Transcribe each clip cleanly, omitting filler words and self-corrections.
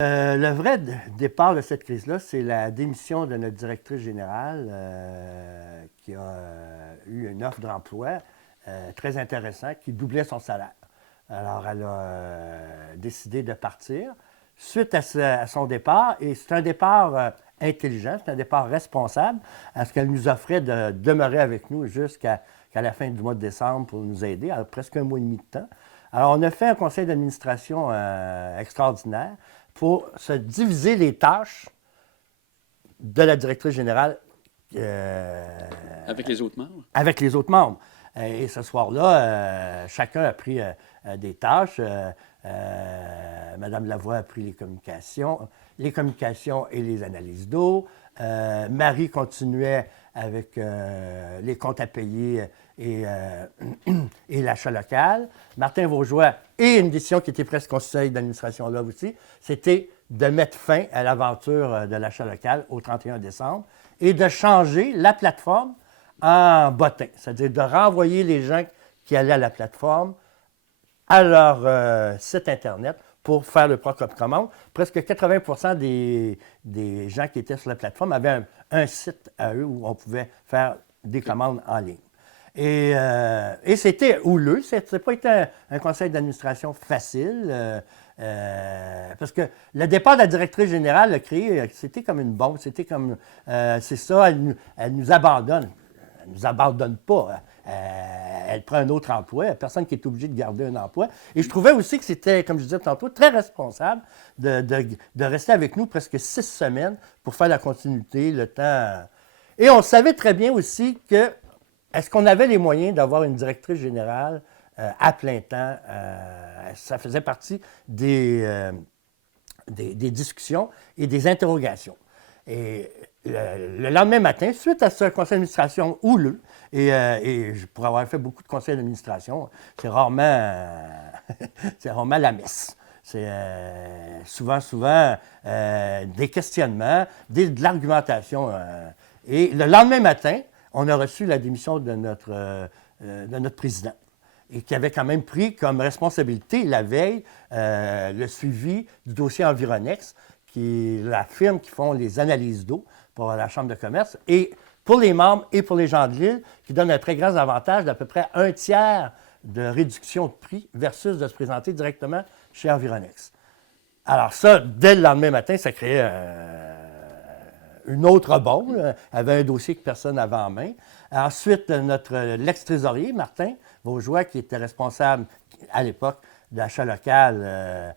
Le vrai départ de cette crise-là, c'est la démission de notre directrice générale qui a eu une offre d'emploi très intéressante qui doublait son salaire. Alors, elle a décidé de partir. Suite à son départ, et c'est un départ intelligent, c'est un départ responsable, à ce qu'elle nous offrait de demeurer avec nous jusqu'à la fin du mois de décembre pour nous aider, à presque un mois et demi de temps. Alors, on a fait un conseil d'administration extraordinaire pour se diviser les tâches de la directrice générale avec les autres membres. Avec les autres membres. Et ce soir-là, chacun a pris des tâches. Madame Lavoie a pris les communications et les analyses d'eau. Marie continuait avec les comptes à payer et l'achat local. Martin Vaugeois, et une décision qui était presque conseil d'administration là aussi, c'était de mettre fin à l'aventure de l'achat local au 31 décembre et de changer la plateforme en bottin, c'est-à-dire de renvoyer les gens qui allaient à la plateforme à leur site Internet pour faire le propre commande. Presque 80 des gens qui étaient sur la plateforme avaient un site à eux où on pouvait faire des commandes en ligne. Et c'était houleux. Ça n'a pas été un conseil d'administration facile. Parce que le départ de la directrice générale a créé, c'était comme une bombe. C'était comme, c'est ça, elle nous abandonne. Elle ne nous abandonne pas. Elle prend un autre emploi. Il n'y a personne qui est obligé de garder un emploi. Et je trouvais aussi que c'était, comme je disais tantôt, très responsable de rester avec nous presque 6 semaines pour faire la continuité, le temps. Et on savait très bien aussi que est-ce qu'on avait les moyens d'avoir une directrice générale à plein temps? Ça faisait partie des discussions et des interrogations. Et le lendemain matin, suite à ce conseil d'administration houleux, et pour avoir fait beaucoup de conseils d'administration, c'est rarement la messe. C'est souvent des questionnements, de l'argumentation. Et le lendemain matin, on a reçu la démission de notre président et qui avait quand même pris comme responsabilité la veille le suivi du dossier Environex, qui est la firme qui font les analyses d'eau pour la Chambre de commerce, et pour les membres et pour les gens de l'île, qui donne un très grand avantage d'à peu près 1/3 de réduction de prix versus de se présenter directement chez Environex. Alors ça, dès le lendemain matin, ça créait une autre bombe. Elle avait un dossier que personne n'avait en main. Ensuite, l'ex-trésorier, Martin Vaugeois, qui était responsable à l'époque de l'achat local,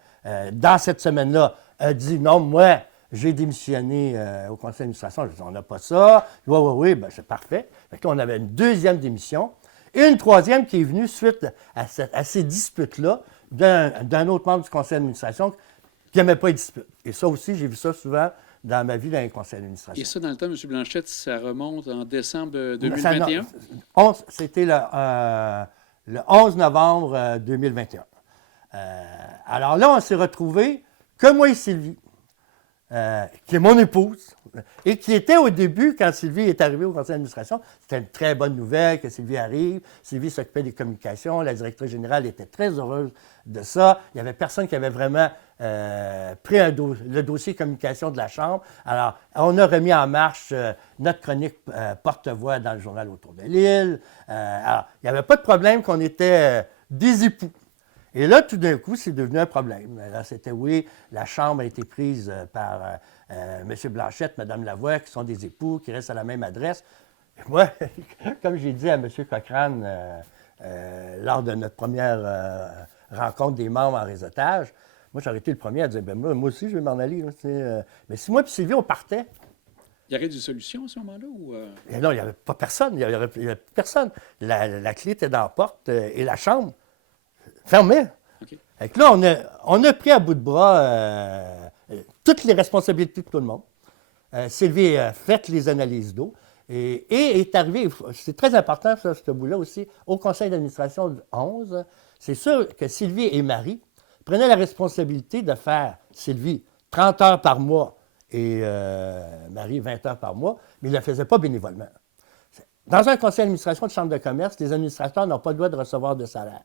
dans cette semaine-là, a dit non, moi, j'ai démissionné au conseil d'administration. Je dis, on n'a pas ça. Oui, ben, c'est parfait. Donc là, on avait une deuxième démission et une troisième qui est venue suite à ces disputes-là d'un autre membre du conseil d'administration qui n'aimait pas les disputes. Et ça aussi, j'ai vu ça souvent dans ma vie dans les conseils d'administration. Et ça, dans le temps, M. Blanchette, ça remonte en décembre 2021? C'était le 11 novembre 2021. Alors là, on s'est retrouvés, que moi et Sylvie, qui est mon épouse, et qui était au début, quand Sylvie est arrivée au conseil d'administration, c'était une très bonne nouvelle que Sylvie arrive. Sylvie s'occupait des communications. La directrice générale était très heureuse de ça. Il n'y avait personne qui avait vraiment pris le dossier communication de la Chambre. Alors, on a remis en marche notre chronique porte-voix dans le journal Autour de l'île. Alors, il n'y avait pas de problème qu'on était des époux. Et là, tout d'un coup, c'est devenu un problème. Là, c'était, oui, la Chambre a été prise par M. Blanchette, Mme Lavoie, qui sont des époux, qui restent à la même adresse. Et moi, comme j'ai dit à M. Cochrane lors de notre première rencontre des membres en réseautage, moi, j'aurais été le premier à dire, ben moi aussi, je vais m'en aller. Là, mais si moi et Sylvie, on partait. Il y aurait des solutions à ce moment-là? Ou Non, il n'y avait pas personne. Il n'y avait personne. La clé était dans la porte et la chambre fermée. OK. Fait que là, on a pris à bout de bras toutes les responsabilités de tout le monde. Sylvie a fait les analyses d'eau et est arrivé, c'est très important, ça, ce bout-là aussi, au conseil d'administration du 11. C'est sûr que Sylvie et Marie prenaient la responsabilité de faire, Sylvie, 30 heures par mois et Marie, 20 heures par mois, mais ils ne le faisaient pas bénévolement. Dans un conseil d'administration de chambre de commerce, les administrateurs n'ont pas le droit de recevoir de salaire.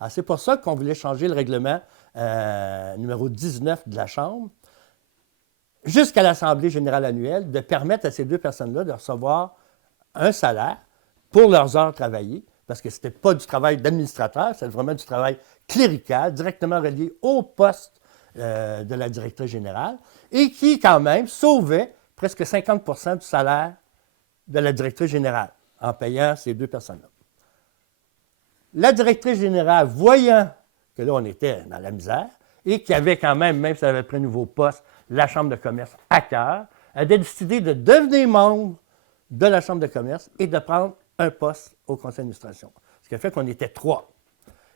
Alors, c'est pour ça qu'on voulait changer le règlement numéro 19 de la Chambre jusqu'à l'Assemblée générale annuelle, de permettre à ces deux personnes-là de recevoir un salaire pour leurs heures travaillées, parce que ce n'était pas du travail d'administrateur, c'était vraiment du travail clérical, directement relié au poste de la directrice générale, et qui, quand même, sauvait presque 50 du salaire de la directrice générale en payant ces deux personnes-là. La directrice générale, voyant que là, on était dans la misère, et qu'il y avait quand même si elle avait pris un nouveau poste, la Chambre de commerce à cœur, elle a décidé de devenir membre de la Chambre de commerce et de prendre un poste au conseil d'administration. Ce qui a fait qu'on était 3.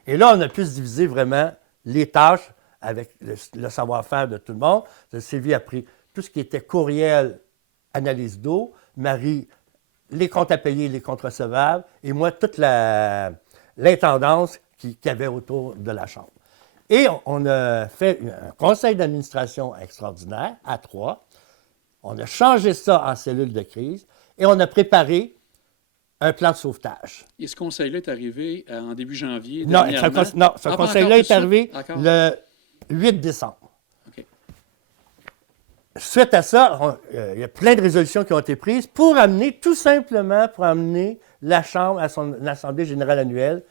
Et là, on a pu se diviser vraiment les tâches avec le savoir-faire de tout le monde. Sylvie a pris tout ce qui était courriel, analyse d'eau, Marie, les comptes à payer, les comptes recevables, et moi, toute l'intendance qu'il y avait autour de la Chambre. Et on a fait un conseil d'administration extraordinaire à 3. On a changé ça en cellule de crise et on a préparé un plan de sauvetage. Et ce conseil-là est arrivé en début janvier Non, dernièrement? ce conseil-là est arrivé le 8 décembre. OK. Suite à ça, il y a plein de résolutions qui ont été prises pour amener la Chambre à son assemblée générale annuelle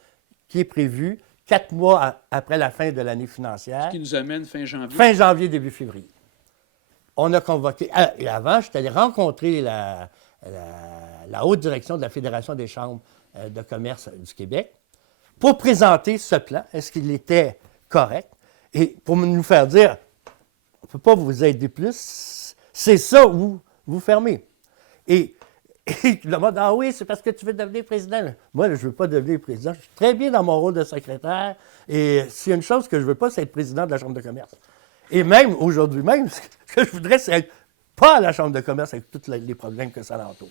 qui est prévue 4 mois après la fin de l'année financière. Ce qui nous amène fin janvier. Fin janvier, début février. On a convoqué. Et avant, je suis allé rencontrer la haute direction de la Fédération des chambres de commerce du Québec pour présenter ce plan. Est-ce qu'il était correct? Et pour nous faire dire, on ne peut pas vous aider plus, c'est ça ou vous fermez. Et le monde, ah oui, c'est parce que tu veux devenir président. Moi, je ne veux pas devenir président. Je suis très bien dans mon rôle de secrétaire. Et s'il y a une chose que je ne veux pas, c'est être président de la Chambre de commerce. Et même aujourd'hui même, ce que je voudrais, c'est être pas à la Chambre de commerce avec tous les problèmes que ça l'entoure.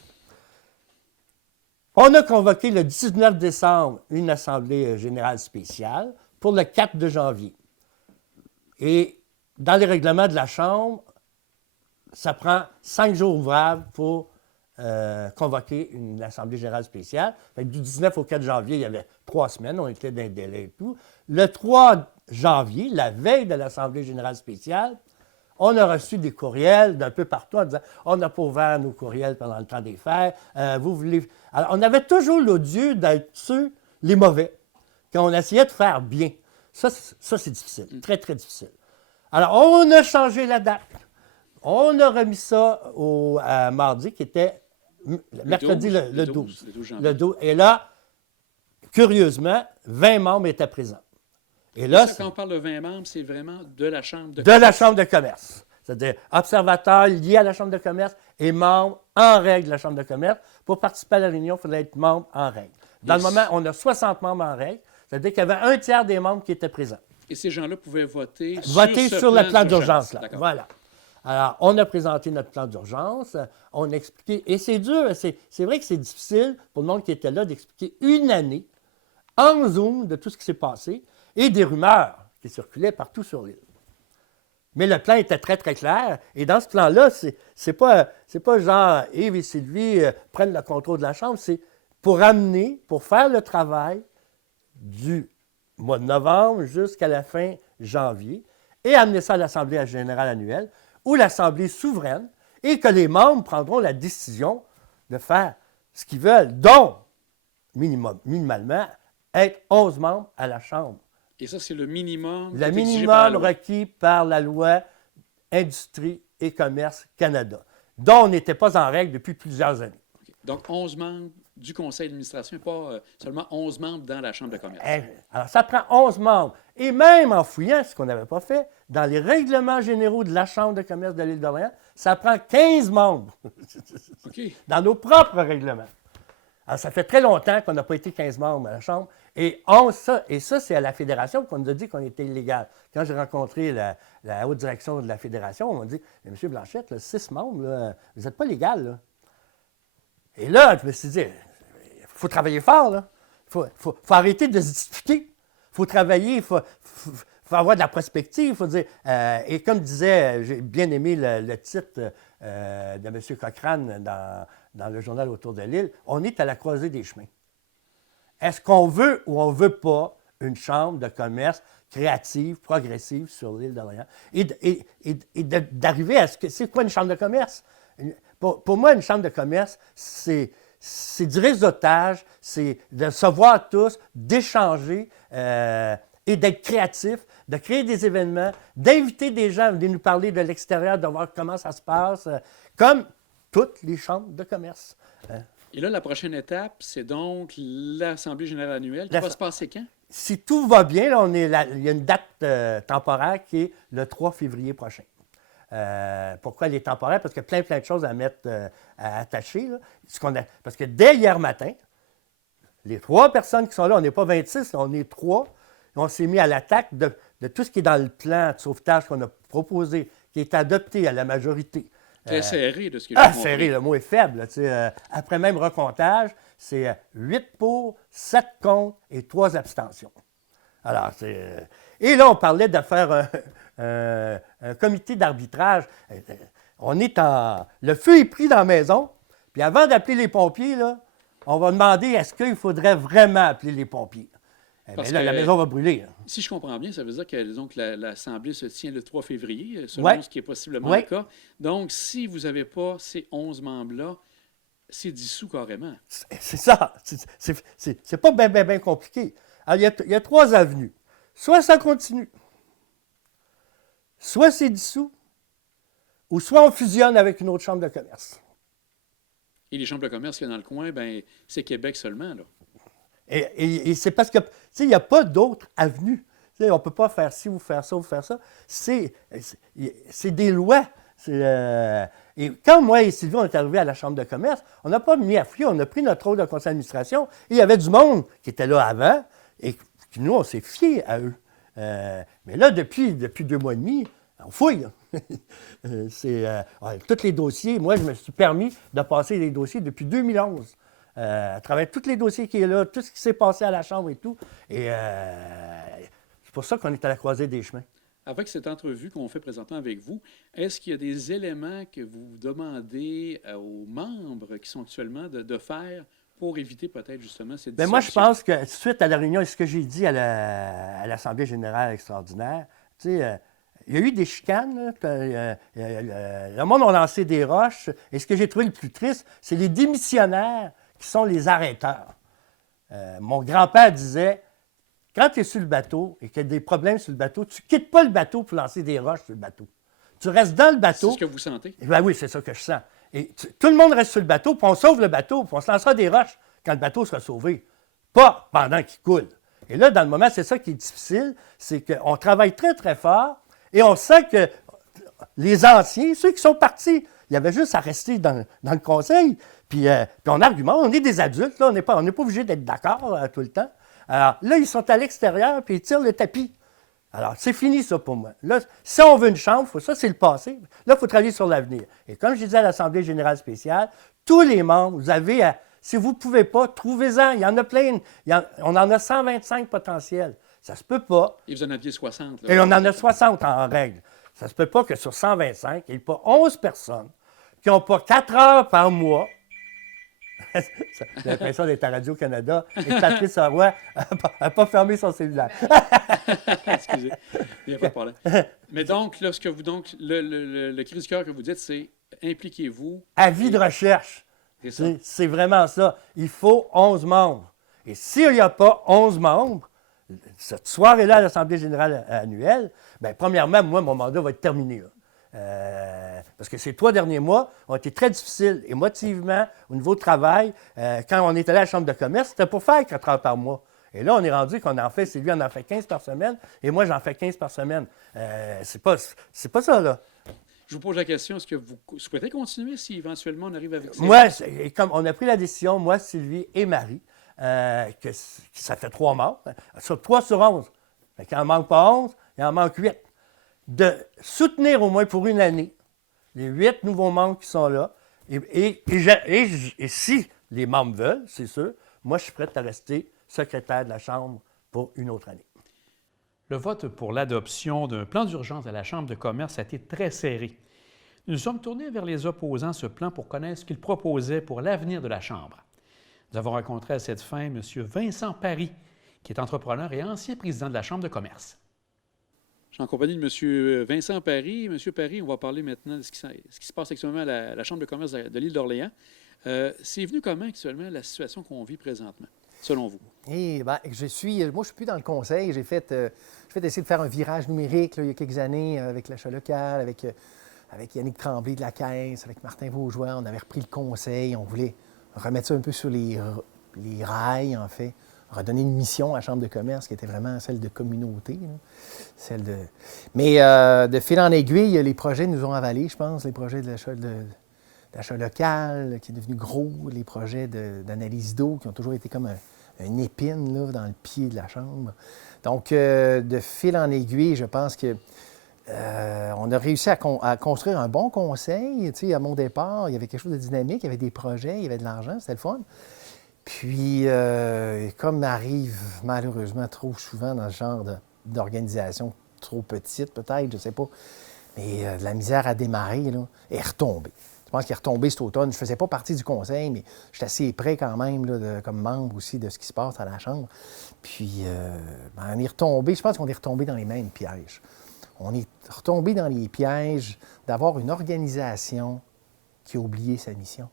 On a convoqué le 19 décembre une assemblée générale spéciale pour le 4 de janvier. Et dans les règlements de la Chambre, ça prend 5 jours ouvrables pour convoquer une assemblée générale spéciale. Fait que du 19 au 4 janvier, il y avait 3 semaines, on était dans un délai et tout. Le 3 janvier, la veille de l'assemblée générale spéciale, on a reçu des courriels d'un peu partout en disant « On n'a pas ouvert nos courriels pendant le temps des fêtes. Vous voulez... » Alors, on avait toujours l'odieux d'être ceux, les mauvais, quand on essayait de faire bien. Ça c'est difficile, très, très difficile. Alors, on a changé la date. On a remis ça à mardi, qui était mercredi le 12. Le 12. Et là, curieusement, 20 membres étaient présents. Et là, quand on parle de 20 membres, c'est vraiment de la Chambre de commerce. De la Chambre de commerce. C'est-à-dire observateurs liés à la Chambre de commerce et membres en règle de la Chambre de commerce. Pour participer à la réunion, il fallait être membre en règle. Dans le moment, on a 60 membres en règle. C'est-à-dire qu'il y avait un tiers des membres qui étaient présents. Et ces gens-là pouvaient voter sur le plan d'urgence. Voilà. Alors, on a présenté notre plan d'urgence, on a expliqué, et c'est dur, c'est vrai que c'est difficile pour le monde qui était là d'expliquer une année en Zoom de tout ce qui s'est passé et des rumeurs qui circulaient partout sur l'île. Mais le plan était très, très clair, et dans ce plan-là, c'est pas genre Yves et Sylvie prennent le contrôle de la Chambre, c'est pour faire le travail du mois de novembre jusqu'à la fin janvier et amener ça à l'Assemblée générale annuelle, ou l'Assemblée souveraine, et que les membres prendront la décision de faire ce qu'ils veulent, dont, minimalement, être 11 membres à la Chambre. Et ça, c'est le minimum. Le minimum requis par la loi Industrie et Commerce Canada, dont on n'était pas en règle depuis plusieurs années. Okay. Donc, 11 membres du conseil d'administration et pas seulement 11 membres dans la Chambre de commerce. Alors, ça prend 11 membres. Et même en fouillant, ce qu'on n'avait pas fait, dans les règlements généraux de la Chambre de commerce de l'île d'Orléans, ça prend 15 membres. Okay. Dans nos propres règlements. Alors, ça fait très longtemps qu'on n'a pas été 15 membres à la Chambre. Et ça, c'est à la Fédération qu'on nous a dit qu'on était illégal. Quand j'ai rencontré la haute direction de la Fédération, on m'a dit « M. Blanchette, là, 6 membres, là, vous n'êtes pas légal. Là. » Et là, je me suis dit, il faut travailler fort, là. Il faut arrêter de se disputer. Il faut travailler, il faut avoir de la prospective. Il faut dire, et comme disait, j'ai bien aimé le titre de M. Cochrane dans le journal Autour de l'île, on est à la croisée des chemins. Est-ce qu'on veut ou on ne veut pas une chambre de commerce créative, progressive sur l'île d'Orléans. D'arriver à ce que... C'est quoi une chambre de commerce? Pour moi, une chambre de commerce, c'est du réseautage, c'est de se voir tous, d'échanger et d'être créatif, de créer des événements, d'inviter des gens à venir nous parler de l'extérieur, de voir comment ça se passe, comme toutes les chambres de commerce. Et là, la prochaine étape, c'est donc l'Assemblée générale annuelle qui va se passer quand? Si tout va bien, là, il y a une date temporaire qui est le 3 février prochain. Pourquoi elle est temporaire? Parce qu'il y a plein de choses à mettre, à attacher. Là. Parce que dès hier matin, les 3 personnes qui sont là, on n'est pas 26, on est 3, on s'est mis à l'attaque de tout ce qui est dans le plan de sauvetage qu'on a proposé, qui est adopté à la majorité. Très serré de ce que j'ai compris. Serré, le mot est faible. Après même recomptage, c'est 8 pour, 7 contre et 3 abstentions. Alors, et là, on parlait de faire un comité d'arbitrage. Le feu est pris dans la maison, puis avant d'appeler les pompiers, là, on va demander est-ce qu'il faudrait vraiment appeler les pompiers. Parce là, que, la maison va brûler. Là. Si je comprends bien, ça veut dire que donc, l'Assemblée se tient le 3 février, selon ce qui est possiblement le cas. Donc, si vous n'avez pas ces 11 membres-là, c'est dissous carrément. C'est ça. C'est pas bien compliqué. Alors, il y a 3 avenues. Soit ça continue, soit c'est dissous, ou soit on fusionne avec une autre chambre de commerce. Et les chambres de commerce qu'il y a dans le coin, ben c'est Québec seulement, là. Et c'est parce que, tu sais, il n'y a pas d'autre avenue. Tu sais, on ne peut pas faire ci ou faire ça ou faire ça. C'est des lois. Et quand moi et Sylvie, on est arrivés à la Chambre de commerce, on n'a pas mis à fuir, on a pris notre rôle de conseil d'administration. Et il y avait du monde qui était là avant, et nous, on s'est fiés à eux. Mais là, depuis 2 mois et demi, on fouille. Tous les dossiers, moi, je me suis permis de passer les dossiers depuis 2011. À travers tous les dossiers qui sont là, tout ce qui s'est passé à la Chambre et tout. Et c'est pour ça qu'on est à la croisée des chemins. Avec cette entrevue qu'on fait présentement avec vous, est-ce qu'il y a des éléments que vous demandez aux membres qui sont actuellement de faire pour éviter peut-être justement cette distorsion? Moi, je pense que suite à la réunion, et ce que j'ai dit à l'Assemblée générale extraordinaire, tu sais, il y a eu des chicanes. Le monde a lancé des roches. Et ce que j'ai trouvé le plus triste, c'est les démissionnaires qui sont les arrêteurs. Mon grand-père disait, quand tu es sur le bateau et qu'il y a des problèmes sur le bateau, tu ne quittes pas le bateau pour lancer des roches sur le bateau. Tu restes dans le bateau. C'est ce que vous sentez? Ben oui, c'est ça que je sens. Et tout le monde reste sur le bateau, puis on sauve le bateau, puis on se lancera des roches quand le bateau sera sauvé. Pas pendant qu'il coule. Et là, dans le moment, c'est ça qui est difficile, c'est qu'on travaille très, très fort et on sent que les anciens, ceux qui sont partis, il y avait juste à rester dans le conseil, puis on argumente. On est des adultes, là, on n'est pas obligé d'être d'accord tout le temps. Alors là, ils sont à l'extérieur, puis ils tirent le tapis. Alors, c'est fini ça pour moi. Là, si on veut une chambre, ça c'est le passé. Là, il faut travailler sur l'avenir. Et comme je disais à l'Assemblée générale spéciale, tous les membres, vous avez à... Si vous ne pouvez pas, trouvez-en. Il y en a plein. On en a 125 potentiels. Ça ne se peut pas. Et vous en aviez 60. Là, et on en a 60 en règle. Ça ne se peut pas que sur 125, il n'y ait pas 11 personnes qui n'ont pas 4 heures par mois. J'ai l'impression d'être à Radio-Canada et Patrice Roy n'a pas fermé son cellulaire. Excusez, il n'y a pas de problème. Mais donc, là, le cri du cœur que vous dites, c'est impliquez-vous. Avis de recherche. C'est vraiment ça. Il faut 11 membres. Et s'il n'y a pas 11 membres, cette soirée-là à l'Assemblée générale annuelle, bien, premièrement, moi, mon mandat va être terminé. Parce que ces 3 derniers mois ont été très difficiles émotivement, au niveau du travail. Quand on est allé à la Chambre de commerce, c'était pour faire 4 heures par mois. Et là, on est rendu qu'on en fait, c'est lui en en fait 15 par semaine, et moi, j'en fais 15 par semaine. C'est pas ça, là. Je vous pose la question, est-ce que vous souhaitez continuer si éventuellement on arrive avec ça? Moi, comme on a pris la décision, moi, Sylvie et Marie, que ça fait 3 membres, sur 3 sur 11. Fait qu'il n'en manque pas 11, il en manque 8. De soutenir au moins pour une année les 8 nouveaux membres qui sont là. Et si les membres veulent, c'est sûr, moi, je suis prêt à rester secrétaire de la Chambre pour une autre année. Le vote pour l'adoption d'un plan d'urgence à la Chambre de commerce a été très serré. Nous nous sommes tournés vers les opposants à ce plan pour connaître ce qu'ils proposaient pour l'avenir de la Chambre. Nous avons rencontré à cette fin M. Vincent Paris, qui est entrepreneur et ancien président de la Chambre de commerce. Je suis en compagnie de M. Vincent Paris. M. Paris, on va parler maintenant de ce qui se passe actuellement à la Chambre de commerce de l'île d'Orléans. C'est venu comment actuellement la situation qu'on vit présentement, selon vous? Eh bien, moi, je suis plus dans le conseil. J'ai fait essayer de faire un virage numérique là, il y a quelques années avec l'achat local, avec Yannick Tremblay de la Caisse, avec Martin Vaugeois. On avait repris le conseil. On voulait remettre ça un peu sur les rails, en fait. Redonner une mission à la Chambre de commerce qui était vraiment celle de communauté. Là. Mais de fil en aiguille, les projets nous ont avalés, je pense, les projets de l'achat local qui est devenu gros, les projets d'analyse d'eau qui ont toujours été comme une épine là, dans le pied de la Chambre. Donc, de fil en aiguille, je pense que on a réussi à construire un bon conseil. Tu sais, à mon départ, il y avait quelque chose de dynamique, il y avait des projets, il y avait de l'argent, c'était le fun. Puis, comme arrive malheureusement trop souvent dans ce genre d'organisation trop petite, peut-être, je ne sais pas, mais de la misère à démarrer, là, est retombée. Je pense qu'il est retombé cet automne. Je ne faisais pas partie du conseil, mais je suis assez près quand même, là, comme membre aussi, de ce qui se passe à la Chambre. Puis, on est retombé, je pense qu'on est retombé dans les mêmes pièges. On est retombé dans les pièges d'avoir une organisation qui a oublié sa mission.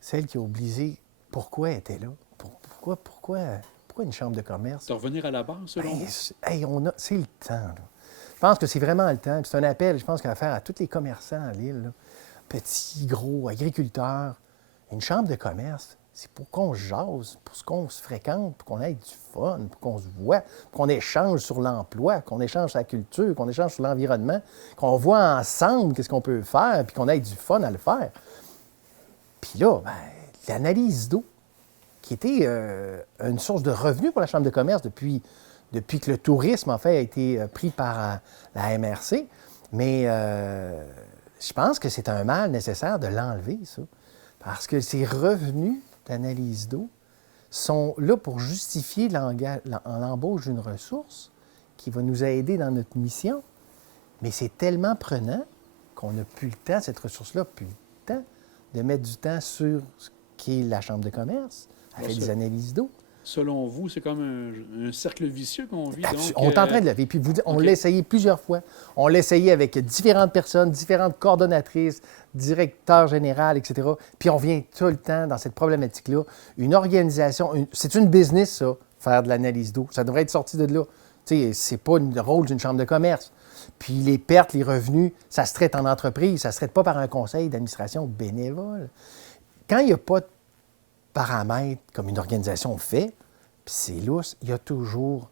Celle qui a oublié pourquoi elle était là. Pourquoi une chambre de commerce? De revenir à la base, selon vous? C'est le temps. Là. Je pense que c'est vraiment le temps. C'est un appel, je pense, qu'on va faire à tous les commerçants à l'île, là. Petits, gros, agriculteurs. Une chambre de commerce, c'est pour qu'on se jase, pour qu'on se fréquente, pour qu'on ait du fun, pour qu'on se voit, pour qu'on échange sur l'emploi, qu'on échange sur la culture, qu'on échange sur l'environnement, qu'on voit ensemble qu'est-ce qu'on peut faire, puis qu'on ait du fun à le faire. Puis là, l'analyse d'eau, qui était une source de revenus pour la Chambre de commerce depuis que le tourisme, en fait, a été pris par la MRC. Mais je pense que c'est un mal nécessaire de l'enlever, ça. Parce que ces revenus d'analyse d'eau sont là pour justifier l'embauche d'une ressource qui va nous aider dans notre mission. Mais c'est tellement prenant qu'on n'a plus le temps, cette ressource-là, plus le temps de mettre du temps sur ce qu'est la Chambre de commerce, avec des analyses d'eau. Selon vous, c'est comme un cercle vicieux qu'on vit. Donc, on est en train de le vivre. Puis on l'a essayé plusieurs fois. On l'a essayé avec différentes personnes, différentes coordonnatrices, directeurs généraux, etc. Puis on vient tout le temps dans cette problématique-là. Une organisation, c'est une business, ça, faire de l'analyse d'eau. Ça devrait être sorti de là. Tu sais, c'est pas le rôle d'une chambre de commerce. Puis les pertes, les revenus, ça se traite en entreprise. Ça ne se traite pas par un conseil d'administration bénévole. Quand il n'y a pas de paramètres comme une organisation fait, puis c'est lousse, il y a toujours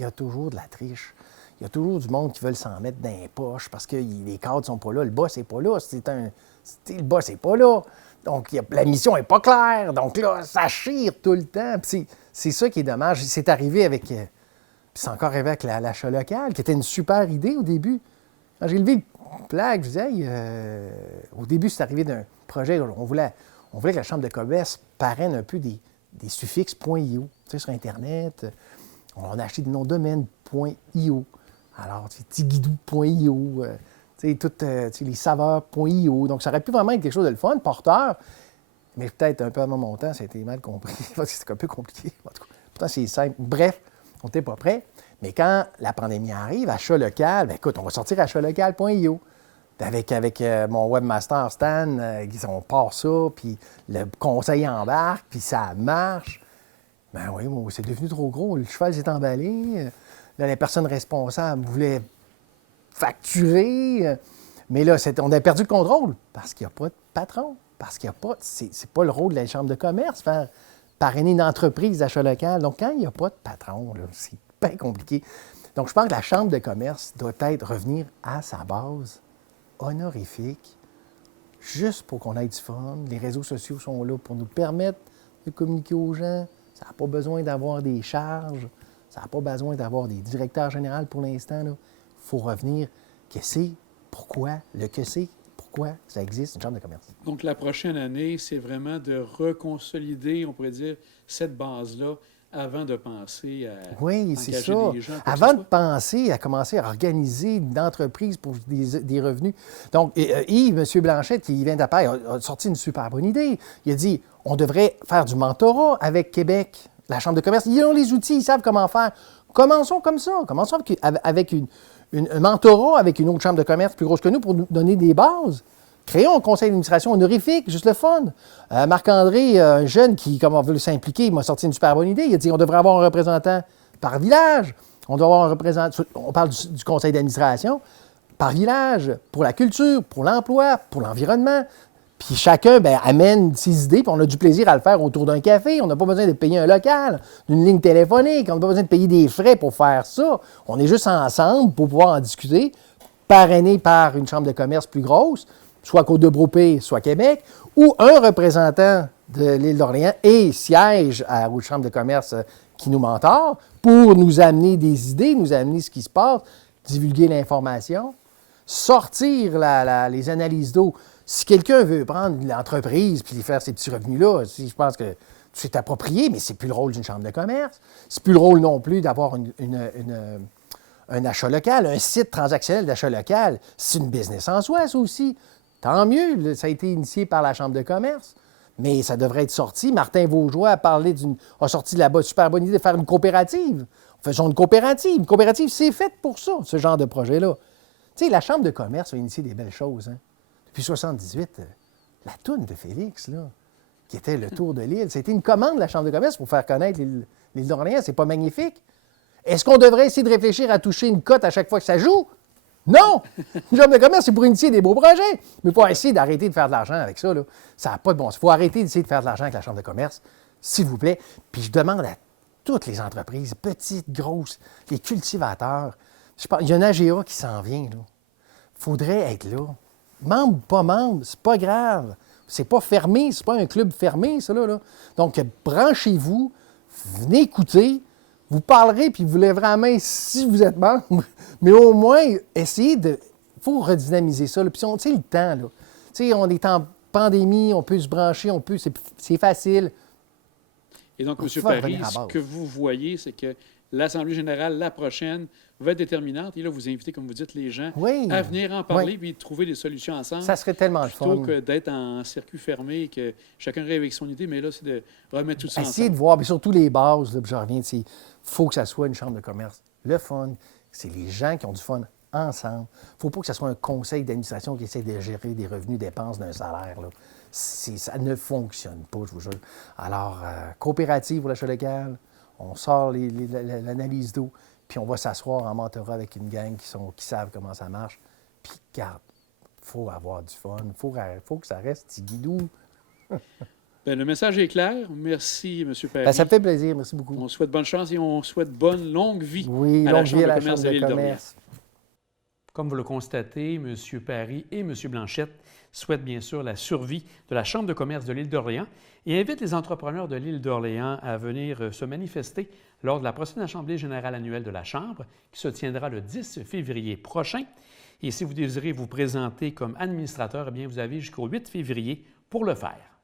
de la triche. Il y a toujours du monde qui veut s'en mettre dans les poches parce que les cadres ne sont pas là, le boss n'est pas là. Le boss n'est pas là. Donc, la mission n'est pas claire. Donc là, ça chire tout le temps. Puis c'est ça qui est dommage. C'est arrivé avec... puis c'est encore arrivé avec l'achat local, qui était une super idée au début. Quand j'ai levé le plaque, je disais, au début, c'est arrivé d'un projet, on voulait que la Chambre de commerce parraine un peu des suffixes .io. Tu sais, sur Internet, on a acheté des noms de domaine .io. Alors, tu sais, tigidou.io, tu sais, toutes les saveurs.io. Donc, ça aurait pu vraiment être quelque chose de le fun, porteur, mais peut-être un peu à mon montant, ça a été mal compris, parce que c'est un peu compliqué. En tout cas, pourtant, c'est simple. Bref, on n'était pas prêt. Mais quand la pandémie arrive, achat local, bien, écoute, on va sortir achatlocal.io. Avec mon webmaster Stan, on part ça, puis le conseil embarque, puis ça marche. Ben oui, c'est devenu trop gros. Le cheval s'est emballé. Là, la personne responsable voulait facturer. Mais là, on a perdu le contrôle parce qu'il n'y a pas de patron. Parce qu'il n'y a pas... C'est pas le rôle de la Chambre de commerce, faire parrainer une entreprise d'achat local. Donc, quand il n'y a pas de patron, là, c'est bien compliqué. Donc, je pense que la Chambre de commerce doit revenir à sa base honorifique, juste pour qu'on ait du fun. Les réseaux sociaux sont là pour nous permettre de communiquer aux gens. Ça n'a pas besoin d'avoir des charges. Ça n'a pas besoin d'avoir des directeurs généraux pour l'instant. Il faut revenir. Pourquoi ça existe, une chambre de commerce. Donc, la prochaine année, c'est vraiment de reconsolider, on pourrait dire, cette base-là avant de penser à oui, c'est ça. Des gens. Avant de penser à commencer à organiser une entreprise pour des revenus. Donc, Yves, M. Blanchette, qui vient d'Appel, a sorti une super bonne idée. Il a dit, on devrait faire du mentorat avec Québec, la Chambre de commerce. Ils ont les outils, ils savent comment faire. Commençons comme ça. Commençons avec un mentorat avec une autre chambre de commerce plus grosse que nous pour nous donner des bases. Créons un conseil d'administration honorifique, juste le fun. Marc-André, un jeune qui, comme on veut s'impliquer, il m'a sorti une super bonne idée. Il a dit on devrait avoir un représentant par village. On doit avoir un représentant, on parle du conseil d'administration, par village, pour la culture, pour l'emploi, pour l'environnement. Puis chacun amène ses idées, puis on a du plaisir à le faire autour d'un café. On n'a pas besoin de payer un local, d'une ligne téléphonique. On n'a pas besoin de payer des frais pour faire ça. On est juste ensemble pour pouvoir en discuter, parrainé par une chambre de commerce plus grosse, soit Côte-de-Bropé, soit Québec, ou un représentant de l'île d'Orléans et siège aux chambres de commerce qui nous mentorent pour nous amener des idées, nous amener ce qui se passe, divulguer l'information, sortir les analyses d'eau. Si quelqu'un veut prendre l'entreprise puis faire ces petits revenus-là, je pense que c'est approprié, mais c'est plus le rôle d'une chambre de commerce. C'est plus le rôle non plus d'avoir un achat local, un site transactionnel d'achat local. C'est une business en soi, ça aussi. Tant mieux, ça a été initié par la chambre de commerce, mais ça devrait être sorti. Martin Vaugeois a sorti là-bas une super bonne idée de faire une coopérative. Faisons une coopérative. Une coopérative, c'est fait pour ça, ce genre de projet-là. Tu sais, la chambre de commerce a initié des belles choses, hein? Depuis 1978, la toune de Félix, là, qui était le tour de l'île, c'était une commande de la chambre de commerce pour faire connaître l'île d'Orléans. C'est pas magnifique? Est-ce qu'on devrait essayer de réfléchir à toucher une cote à chaque fois que ça joue? Non! Une chambre de commerce, c'est pour initier des beaux projets. Mais il faut essayer d'arrêter de faire de l'argent avec ça, là. Ça n'a pas de bon sens. Il faut arrêter d'essayer de faire de l'argent avec la chambre de commerce, s'il vous plaît. Puis je demande à toutes les entreprises, petites, grosses, les cultivateurs, il y a un AGA qui s'en vient, là. Il faudrait être là. Membre ou pas membre, c'est pas grave. C'est pas fermé, c'est pas un club fermé, ça, là. Donc, branchez-vous, venez écouter, vous parlerez, puis vous lèverez la main si vous êtes membre. Mais au moins, essayez de... Il faut redynamiser ça. Là. Puis, tu sais, le temps, là. Tu sais, on est en pandémie, on peut se brancher, c'est facile. Et donc, M. Paris, ce que vous voyez, c'est que l'Assemblée générale, la prochaine, va être déterminante. Et là, vous invitez, comme vous dites, les gens à venir en parler puis trouver des solutions ensemble. Ça serait tellement le fun. Plutôt que d'être en circuit fermé et que chacun rêve avec son idée. Mais là, c'est de remettre tout ça ensemble. Essayez de voir, mais surtout les bases, là, je reviens, il faut que ça soit une chambre de commerce. Le fun, c'est les gens qui ont du fun ensemble. Il ne faut pas que ce soit un conseil d'administration qui essaie de gérer des revenus, dépenses d'un salaire, là. Ça ne fonctionne pas, je vous jure. Alors, coopérative pour l'achat local, on sort l'analyse d'eau, puis on va s'asseoir en mentorat avec une gang qui savent comment ça marche. Puis, regarde, il faut avoir du fun. Il faut que ça reste petit guidou. Bien, le message est clair. Merci, M. Paris. Ça me fait plaisir. Merci beaucoup. On souhaite bonne chance et on souhaite longue vie à la Chambre de commerce de l'île d'Orléans. Comme vous le constatez, M. Paris et M. Blanchette souhaitent bien sûr la survie de la Chambre de commerce de l'île d'Orléans et invitent les entrepreneurs de l'île d'Orléans à venir se manifester lors de la prochaine Assemblée générale annuelle de la Chambre qui se tiendra le 10 février prochain. Et si vous désirez vous présenter comme administrateur, eh bien, vous avez jusqu'au 8 février pour le faire.